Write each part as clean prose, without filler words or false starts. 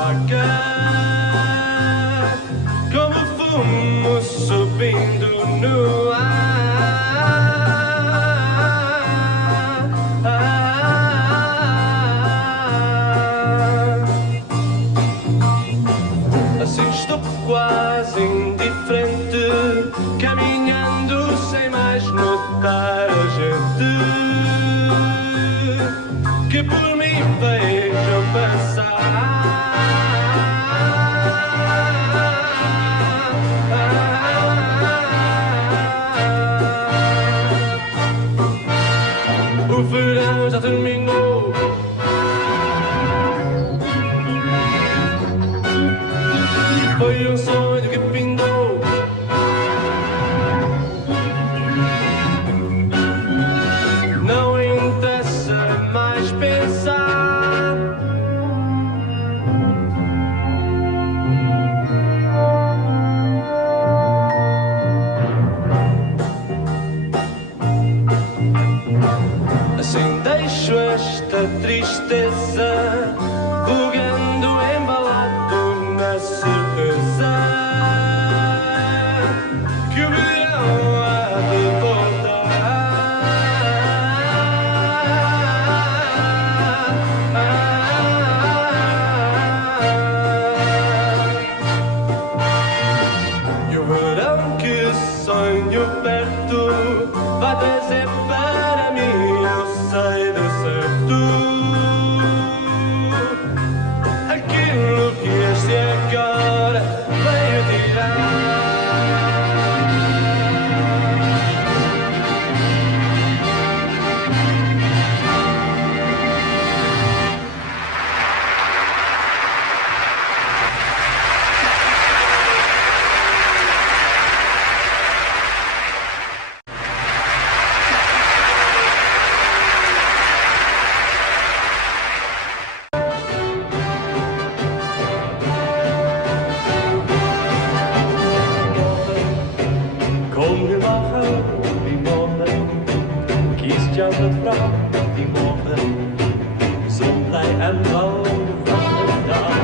vaca, como fumo subindo no ar. Assim estou quase indiferente, caminhando sem mais notar a gente que por mim vejo passar. O verão já terminou, foi um sonho que pindou. Não interessa mais pensar. Assim deixo esta tristeza vogando embalado na certeza que o verão há de voltar. E o verão que sonho perto vai trazer para mim, eu sei de certo, aquilo que este agora veio tirar. Vrouw die morgen zo blij en blauw van de dag.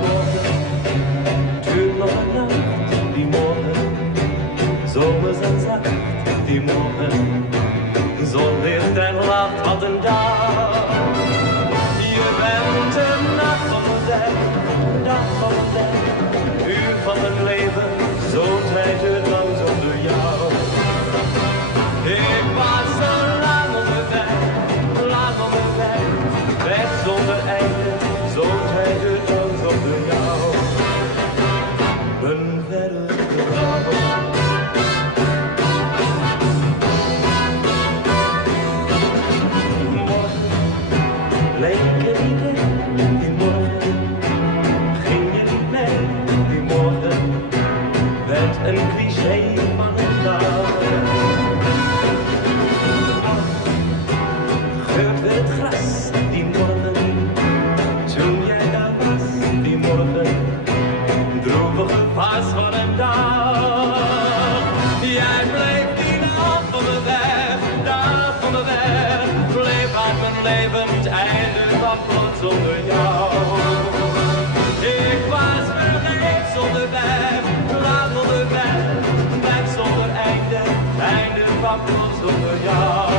Morgen duurt nog een nacht, die morgen zomers en zacht, die morgen zon ligt en lacht, wat een dag. Je bent een nacht van mijn dag, dag van mijn dag, uur van mijn leven, zo'n tijd duurt lang zonder jou. Ik was zo lang onderweg, weg zonder einde, zo'n tijd duurt lang zonder jou. Een verre droom. Morgen leek er niet in, die morgen ging je niet mee, die morgen werd een cliché van een dag. Geurt weer het gras, die morgen, toen jij daar was, die morgen, droevige pas van een dag. Jij bleef die dag van de weg, dag van de weg, bleef uit mijn leven, het einde van plots zonder jou. Ik was vergeefs onderweg, laat onderweg, weg zonder einde, einde van plots zonder jou.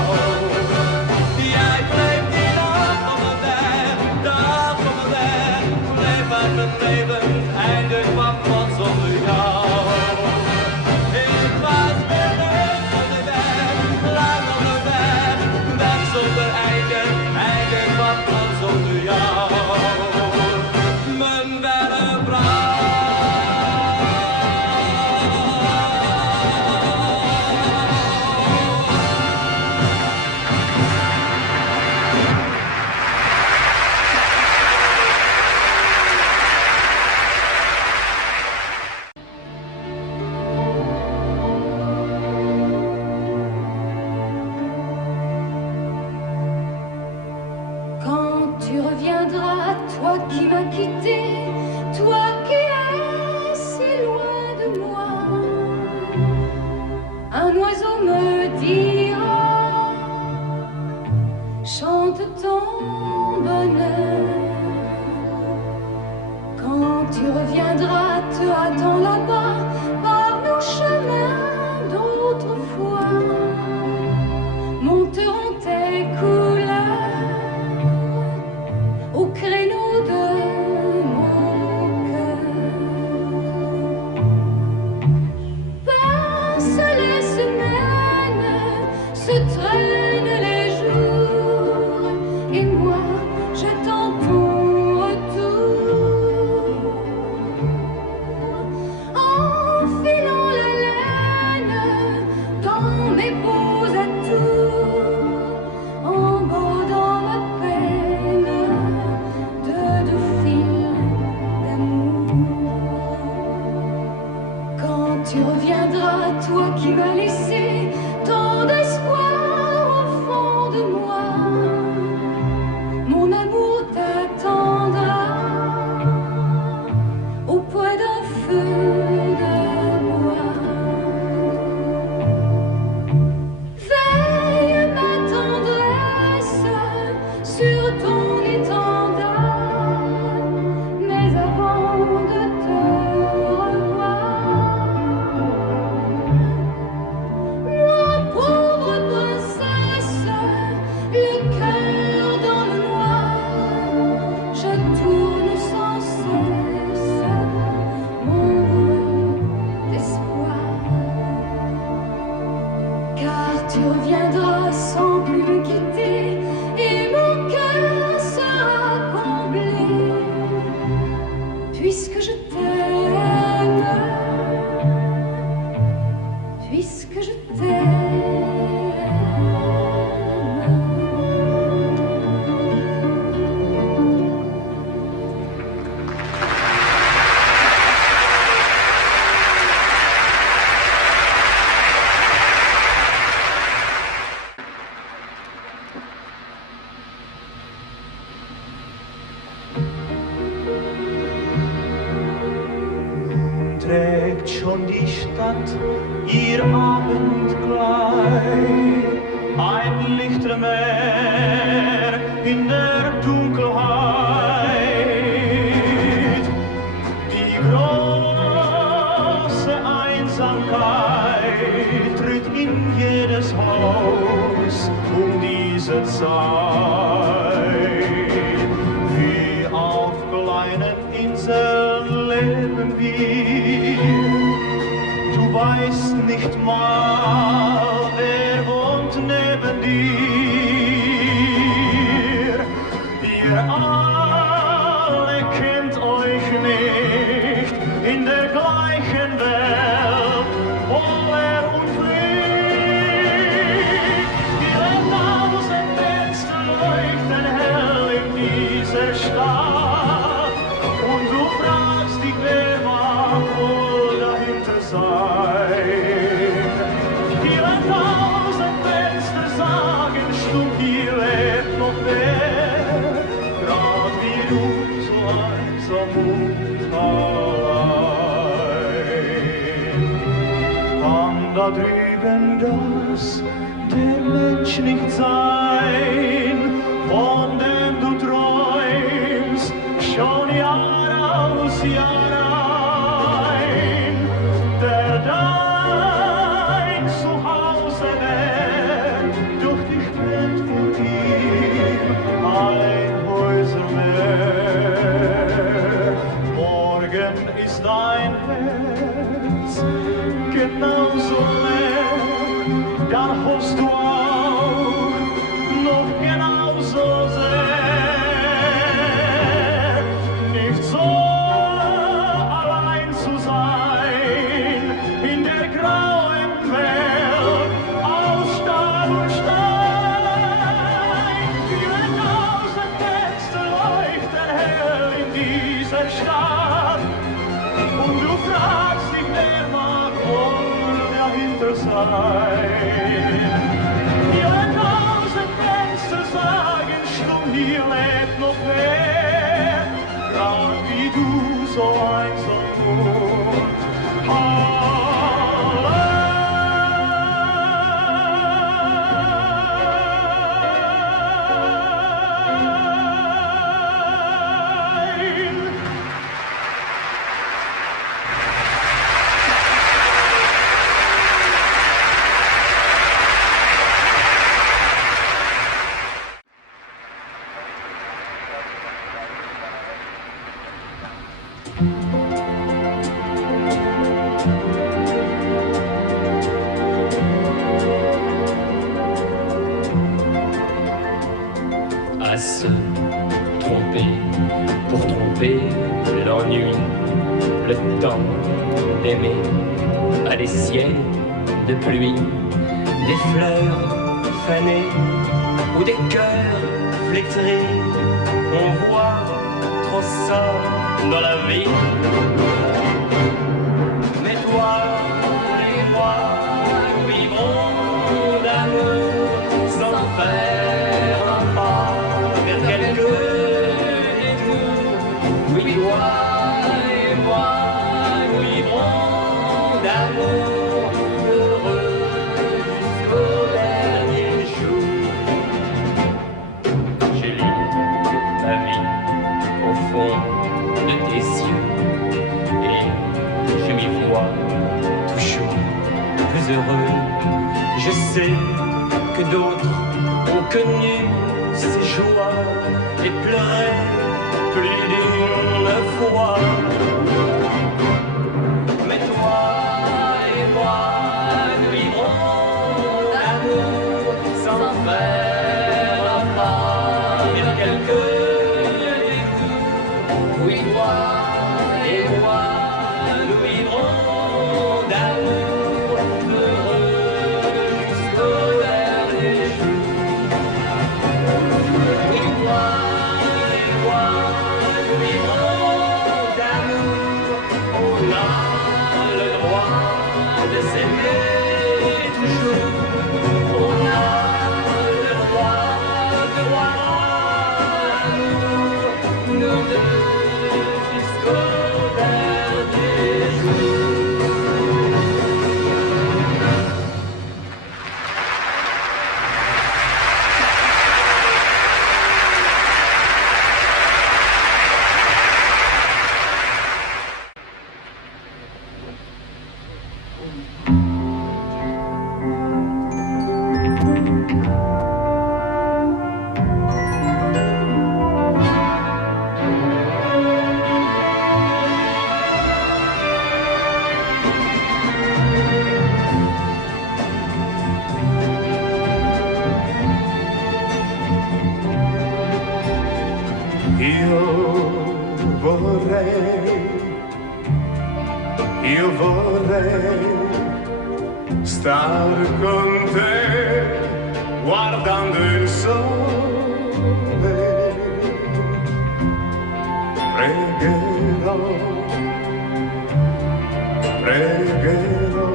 Jij bleef die dag van de weg, dag van de weg, bleef uit mijn leven, einde van plots zonder jou. Ik was vergeefs onderweg, laat onderweg, weg zonder einde, einde van plots zonder jou. Mijn belle vrouw. Tu reviendras, toi qui m'as quitté, toi qui es si loin de moi. Un oiseau me dira, chante ton bonheur. puisque je t'aime, puisque je t'aime. Trägt schon die Stadt ihr Abendkleid, ein Lichtermeer in der Dunkelheit. Die große Einsamkeit tritt in jedes Haus diese Zeit. Wie auf kleinen Inseln leben wir, du weißt nicht mal, wer wohnt neben dir. Ihr alle kennt euch nicht in der gleichen Welt, wo und fliegt. Ihre tausend Fenster leuchten hell in dieser Stadt und du fragst dich, wer mag wohl dahinter sein. Ihre tausend Fenster sagen stumm, hier lebt noch wer, grad wie du, so einsam und allein. Kann da drüben das der Mensch nicht sein, von dem du träumst, schon Jahr aus Jahr ein, der dein Zuhause wär, durch dich brennt vor ihm ein Häusermeer. Morgen ist dein Herz genauso leer, dann hoffst du auch noch genauso sehr, nicht so allein zu sein in der grauen Welt aus Stahl und Stein. Viele tausend Fenster leuchten hell in dieser Stadt und du fragst dich, wer mag wohl dahinter sein. Viele tausend Fenster sagen stumm, hier lebt noch wer, grad wie du, so einsam und allein. À se tromper pour tromper l'ennui, le temps d'aimer à des ciels de pluie, des fleurs fanées ou des cœurs flétris. On voit trop ça dans la vie. Mais toi et moi, nous vivrons d'amour sans faire un pas vers quelque détour. Oui, toi et moi, nous vivrons d'amour heureux jusqu'au dernier jour. J'ai lu ma vie au fond de tes yeux et je m'y vois toujours plus heureux. Je sais que d'autres ont connu ces joies et pleuré plus d'une fois. Mais toi et moi, nous vivrons d'amour sans faire un pas vers quelque détour. Oui, toi toi, nous vivrons d'amour heureux jusqu'au dernier jour. Oui, toi et moi, nous vivrons d'amour. On a le droit de s'aimer toujours. On a le droit de voir l'amour, nous deux, jusqu'au dernier jour. Io vorrei star con te guardando il sole. Pregherò, pregherò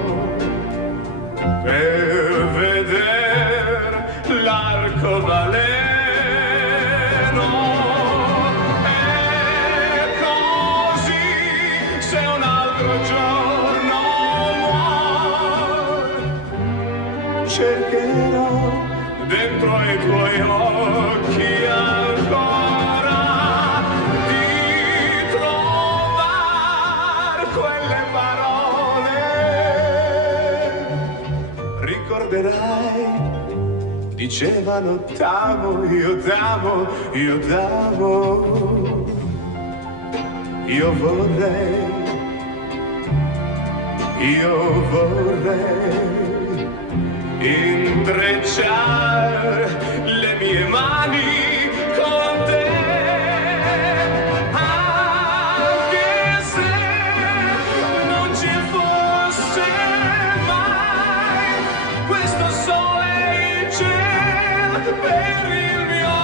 per vedere l'arcobaleno. Cercherò dentro ai tuoi occhi ancora di trovare quelle parole. Ricorderai, dicevano t'amo, io t'amo, io t'amo. Io vorrei intrecciare le mie mani con te, anche se non ci fosse mai questo sole in cielo per il mio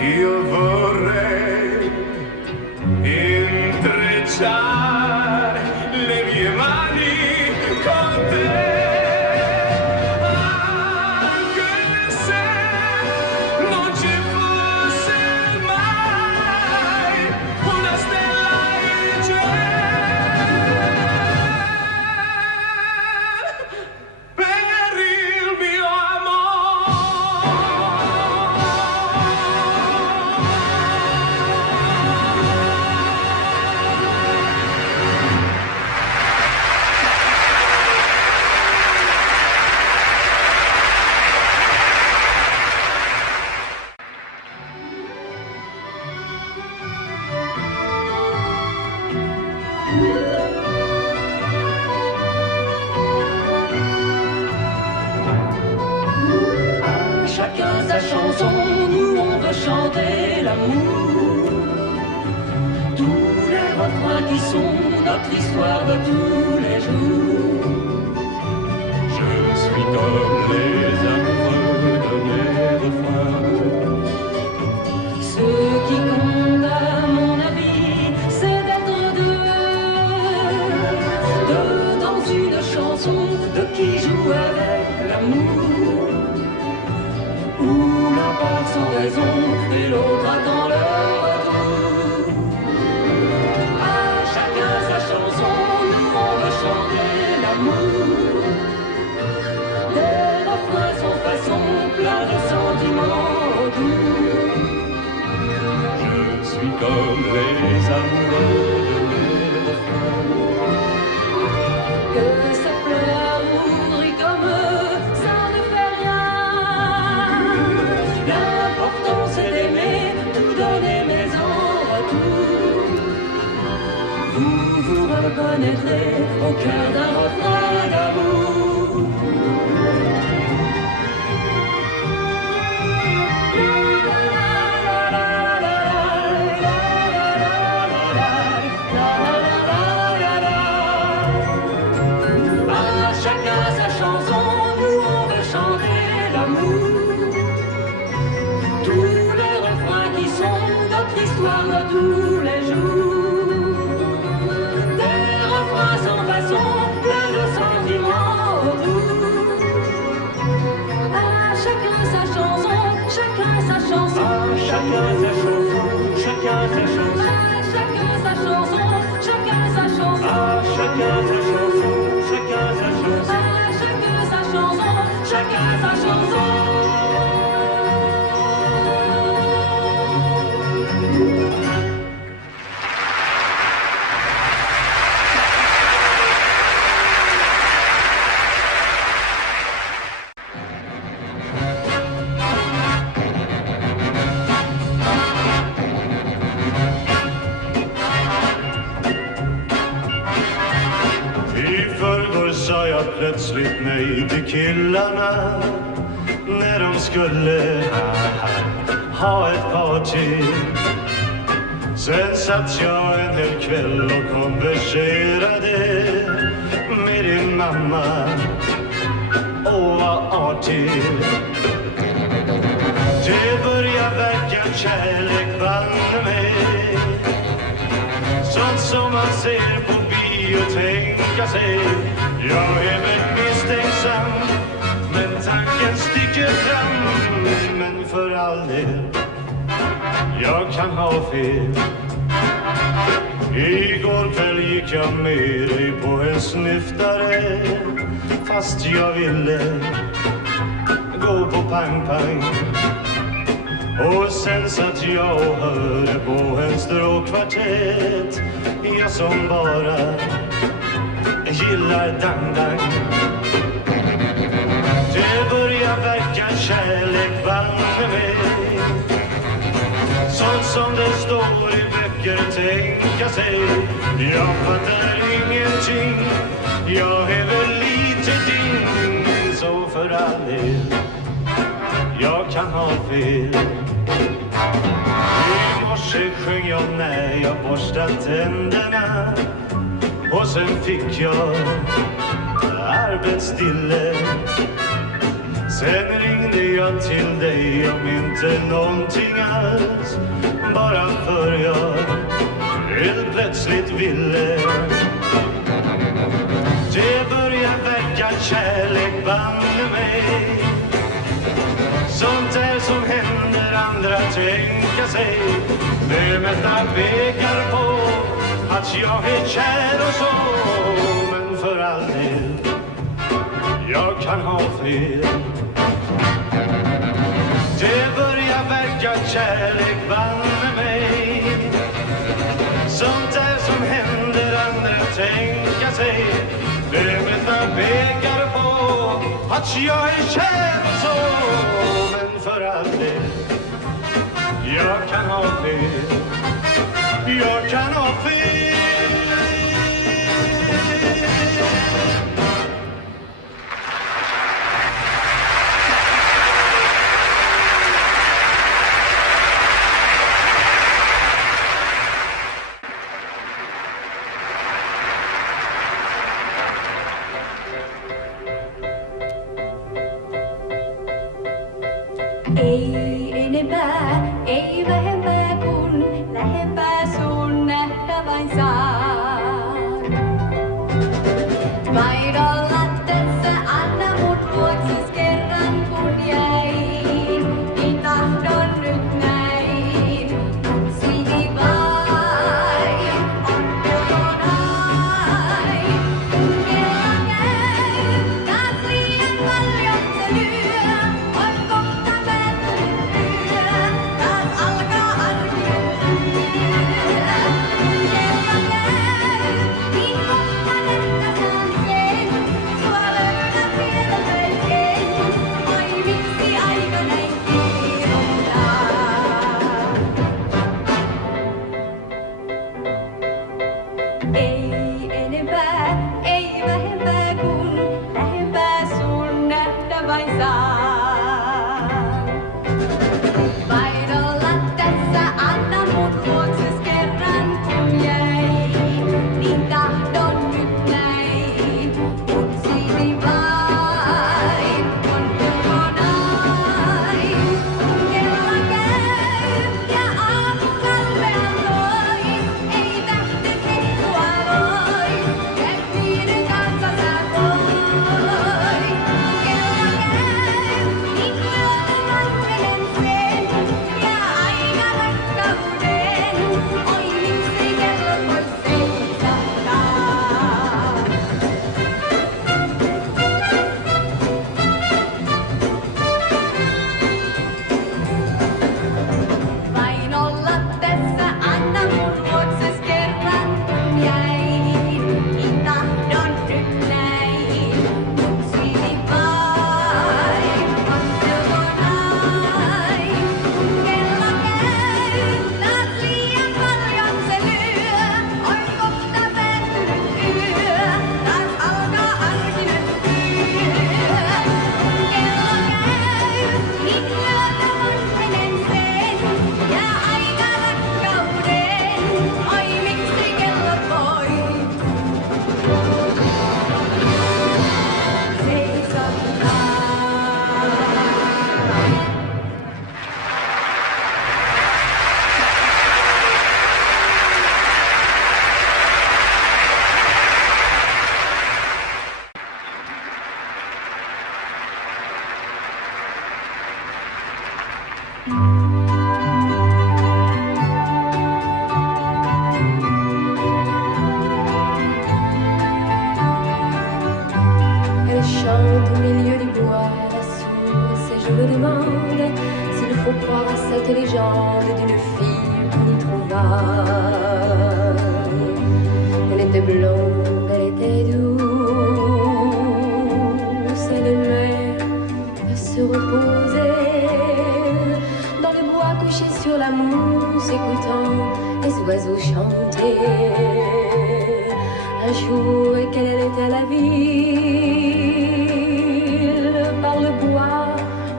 Io vorrei intrecciare le mie mani con te, anche se non ci fosse mai una stella in cielo per il mio Chacun sa chanson, nous on veut chanter l'amour. Tous les refrains qui sont notre histoire de tous les jours. Je suis comme les amoureux de mes refrains. Ce qui compte à mon avis, c'est d'être deux dans une chanson, de qui joue avec l'amour. Où l'un part sans raison et l'autre attend le retour. À chacun sa chanson, nous on veut chanter l'amour. Des refrains sans façon, plein de sentiments autour. Je suis comme les amoureux de mes refrains. Que ça pleure ou rit comme eux, ça ne fait rien. chacun sa chanson. Sa jag plötsligt nej till killarna när de skulle ha ett party. Sen satt jag en hel kväll och konverserade med din mamma. Åh, vad artig. Det börjar verka kärlek, banne mig. Sånt som man ser på bio, tänka sig. Jag är väl misstänksam, men tanken sticker fram. Men för all del, jag kan ha fel. Igår kväll gick jag med dig på en snyftare, fast jag ville gå på pang-pang. Och sen satt jag och hörde på en stråkkvartett, jag som bara gillar dang-dang. Det börjar verka kärlek, banne mig. Sånt som det står i böcker, tänka sig. Jag fattar ingenting, jag är väl lite din. Så för all del, jag kan ha fel. I morse sjöng jag när jag borstat tänderna. Och sen fick jag arbetsstille. Sen ringde jag till dig om inte någonting alls, bara för jag helt plötsligt ville. Det börjar verka kärlek, banne mig. Sånt är som händer andra, tänka sig. Det mesta pekar på att jag är kär och så. Men för all del, jag kan ha fel. Det börjar verka kärlek, banne mig. Sånt är som händer andra, tänka sig. Det mesta pekar på att jag är kär och så. Men för all del, jag kan ha fel. Jag kan ha fel. Ei enempää, ei vähempää, kun lähempää sun nähdä vain saan. Vain olla tässä, anna mut luokses kerran kun jäin. Niin tahdon nyt näin, mut silti vain on pelkonain. Kun kello käy, taas liian paljon se lyö. On kohta päättynyt yö, taas alkaa arkinen työ. Kun kello käy, niin kohta nähtäsään sen. Sua löydän vielä melkein, oi miksi aika näin kiiruhtaa. Ei enempää, ei vähempää, kun lähempää sun nähdä vain saan. Vain olla tässä, anna mut luokses kerran kun jäin. Niin tahdon nyt näin, mut silti vain on pelkonain. Kun kello käy ja aamu kalpean pois, ei tähti kehua voi, jättiiden kanssa sä voi. Kun kello käy Elle chante au milieu du bois, la source, et je me demande s'il faut croire à cette légende d'une fille qu'on y trouva. Elle était blonde, elle était douce, elle aimait se reposer dans le bois couché sur la mousse, écoutant les oiseaux chanter. Un jour qu'elle était à la ville, par le bois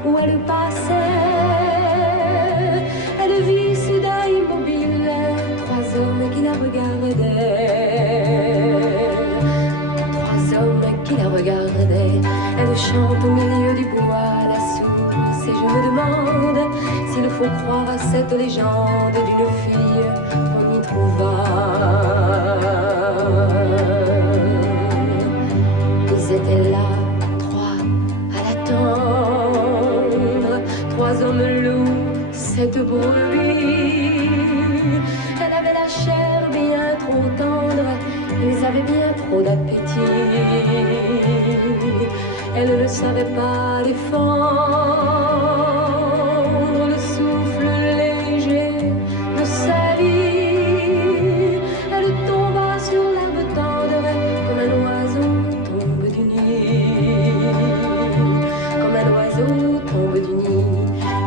où elle passait, elle vit soudain immobile trois hommes qui la regardaient. Trois hommes qui la regardaient. Elle chante au milieu du bois la source, et je me demande s'il faut croire à cette légende d'une fille qu'on y trouva. Ils étaient là, trois, à l'attendre, trois hommes loups, cette brebis. Elle avait la chair bien trop tendre, ils avaient bien trop d'appétit. Elle ne savait pas défendre le souffle léger de sa vie. Elle tomba sur l'herbe tendre comme un oiseau tombe du nid. Comme un oiseau tombe du nid.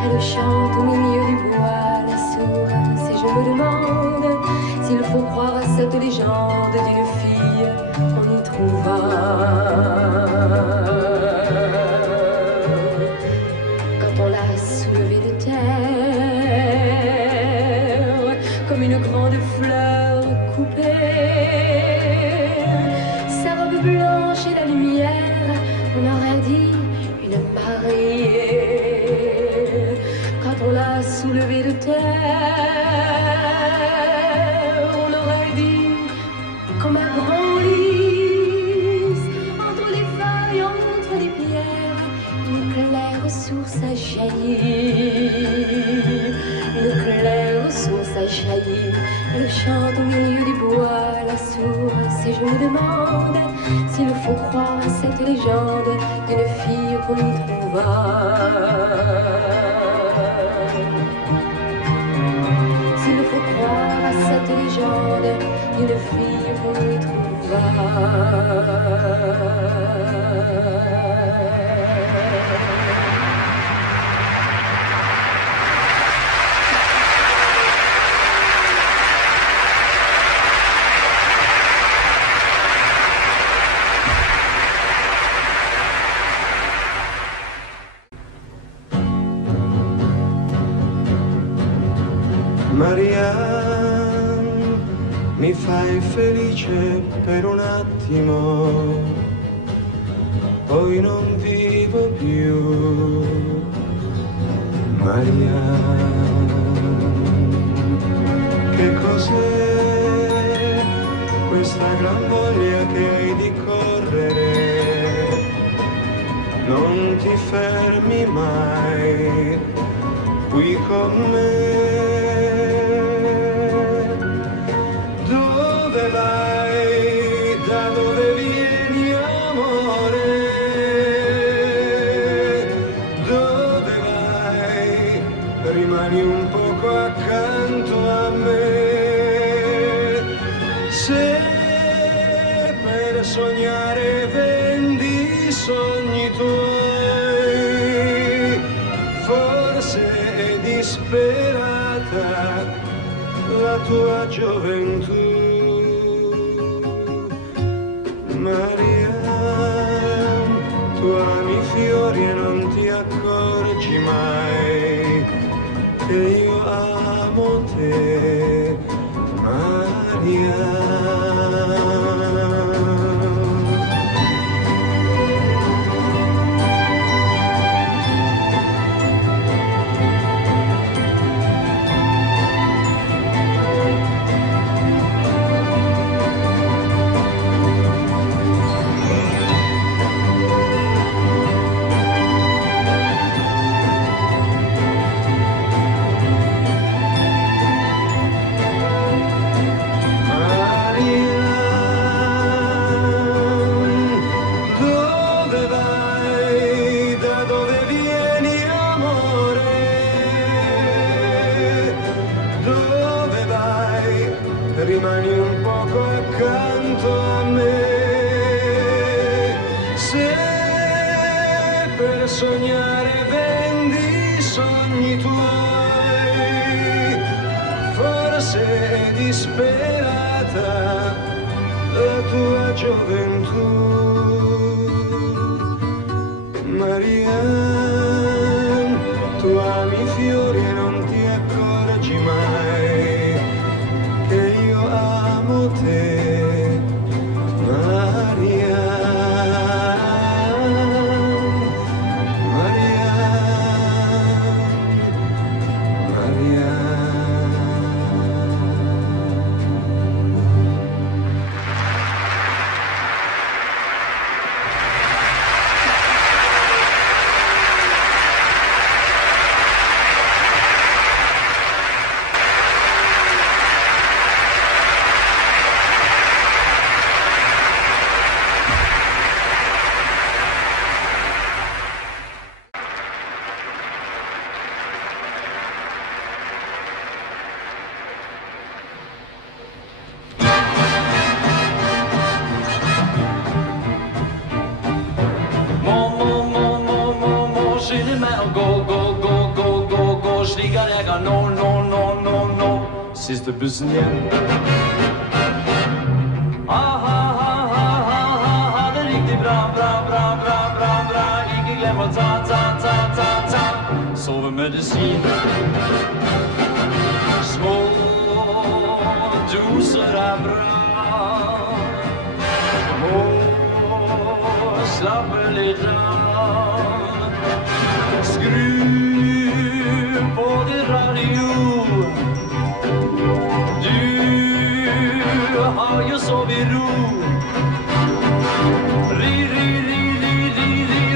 Elle chante au milieu du bois la source, et je me demande s'il faut croire à cette légende d'une fille qu'on y trouva. Quand on l'a soulevée de terre, comme une grande fleur coupée, sa robe blanche et la lumière, on aurait dit une mariée. Quand on l'a soulevée de terre, on aurait dit comme un grand lys, entre les feuilles, entre les pierres, une claire source a jailli. Une claire source a jailli. Elle chante au milieu du bois la source, et je me demande s'il faut croire à cette légende d'une fille qu'on y trouva. S'il faut croire à cette légende d'une fille qu'on y trouva. Marianne, mi fai felice per un attimo, poi non vivo più. Marianne, che cos'è questa gran voglia che hai di correre? Non ti fermi mai qui con me. Dove vai? Da dove vieni, amore? Dove vai? Rimani un poco accanto a me. Se per sognare vendi i sogni tuoi, forse è disperata la tua gioventù. Marianne, tu ami i fiori e non ti accorgi mai che io amo te, Marianne. per sognare vendi i sogni tuoi, forse è disperata la tua gioventù. Marianne, tu ami i fiori e non ti accorgi mai che io amo te, Marianne. Is de bussen hjem. Ha, det er riktig bra, ikke glem å ta. Sovemedisin. Små doser er bra. Må slappe litt av. Skru på det radio. Har jo sovet i ro.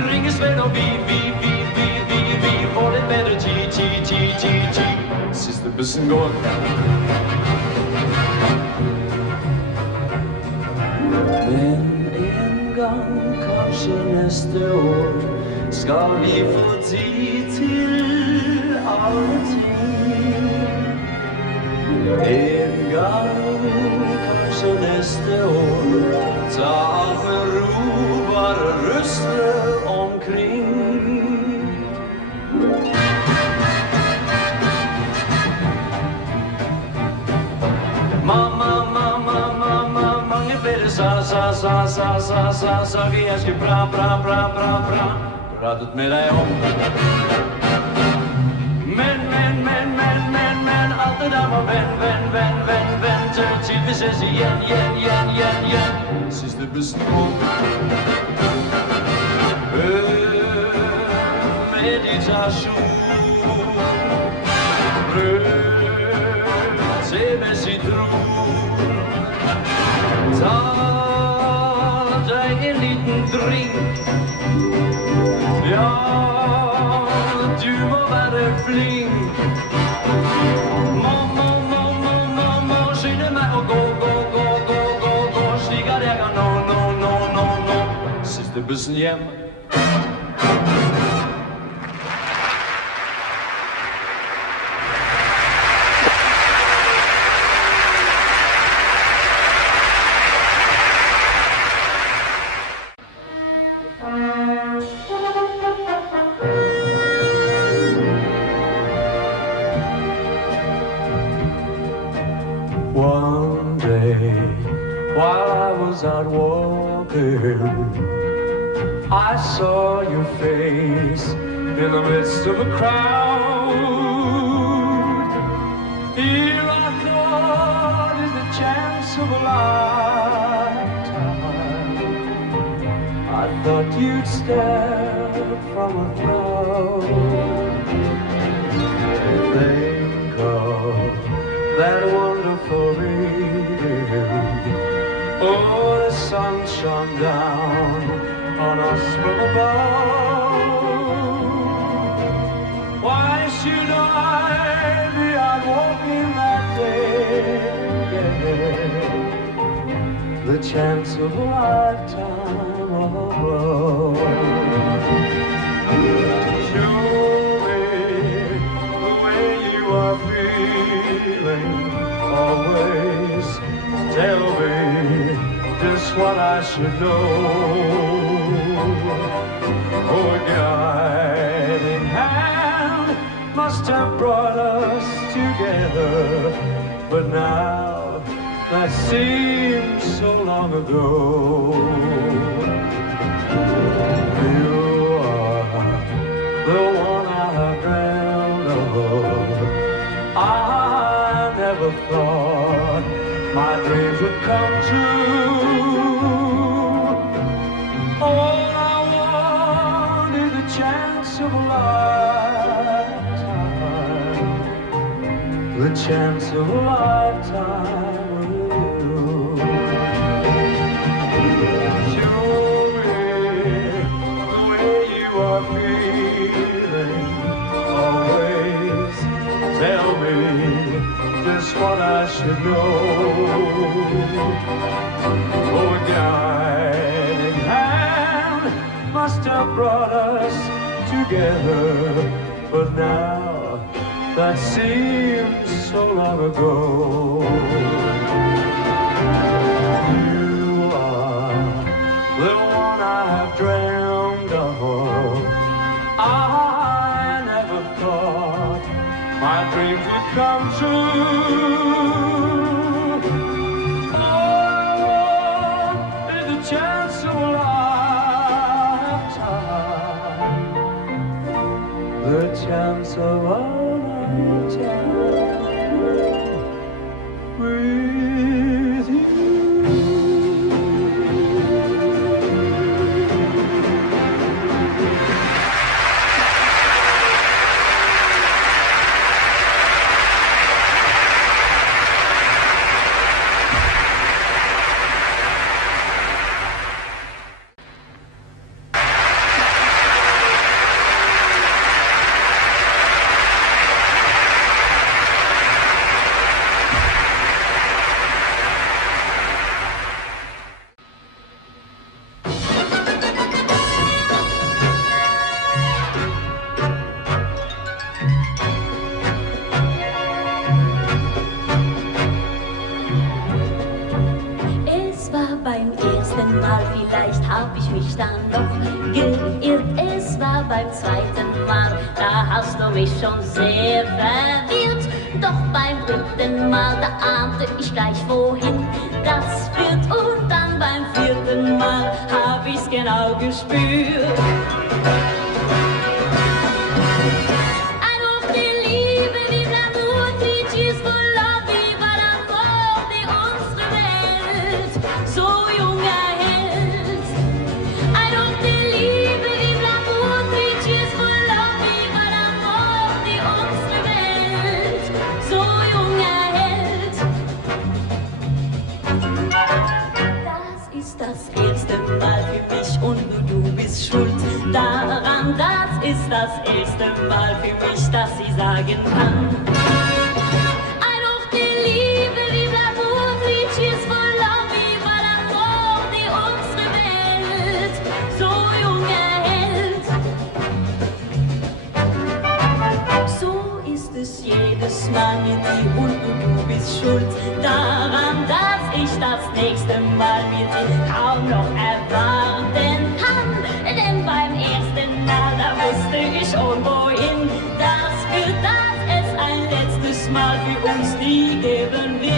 Ringe Sven og vi får litt bedre tid. Siste bussen går. Men en gang, kanskje neste år, skal vi få tid til alle ting. En gang, kanskje neste år, ta alt med ro, bare rusle omkring. Mamma, mange flere sa vi jeg skulle pratet med deg om. Men, alt det der var vent til vi ses igjen. Siste bussen går. Meditasjon. Brød, te med sitron. Ta deg en liten drink. Ja, du må være flink. Mamma, skynde meg å gå, slik at jeg kan nå. Siste bussen hjem. One day, while I was out walking, I saw your face in the midst of a crowd. Here I thought is the chance of a lifetime. I thought you'd step from a cloud. Think of that wonderful evening. Oh, the sun shone down on us from above. Why should I be out walking that day? The chance of a lifetime of love. Show me the way you are feeling. Always tell me just what I should know. Oh God. must have brought us together, but now that seems so long ago. You are the one I have dreamed of. I never thought my dreams would come true. All I want is a chance of a lifetime, the chance of a lifetime with you. Show me the way you are feeling. Always tell me just what I should know. Oh, a guiding hand must have brought us together, but now that seems so long ago. You are the one I have dreamed of. I never thought my dreams would come true. All I want is a chance of a lifetime, the chance of a lifetime with you. Beim ersten Mal, vielleicht hab ich mich dann noch geirrt. Es war beim zweiten Mal, da hast du mich schon sehr verwirrt. Doch beim dritten Mal, da ahnte ich gleich wohin das führt. Und dann beim vierten Mal hab ich's genau gespürt. Das erste Mal für mich und nur du bist schuld daran. Das ist das erste Mal für mich, dass sie sagen kann: Ein Hoch der Liebe, vive l'amour, riches for love, vive l'amour, die unsere Welt so jung erhält. So ist es jedes Mal mit dir und nur du bist schuld daran, dass ich das nächste Mal mit dir kaum noch erwarten kann. Denn beim ersten Mal, da wusste ich schon wohin das führt, dass es ein letztes Mal für uns nie geben wird.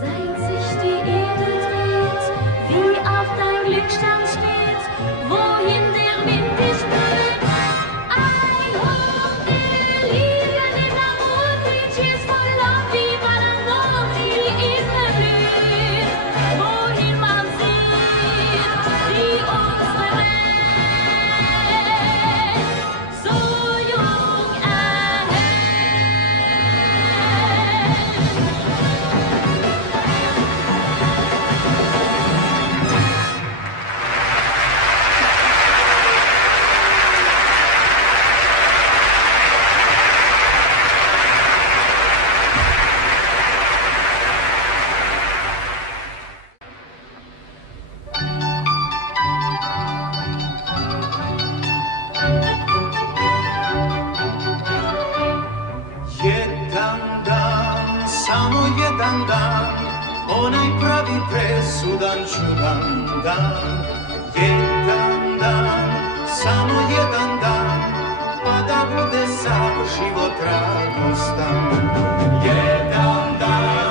Seit sich die Erde dreht, wie auf dein Glück steigt jedan dan, onaj pravi presudan čudan dan. Jedan dan, samo jedan dan, pa da bude sav život radostan. Jedan dan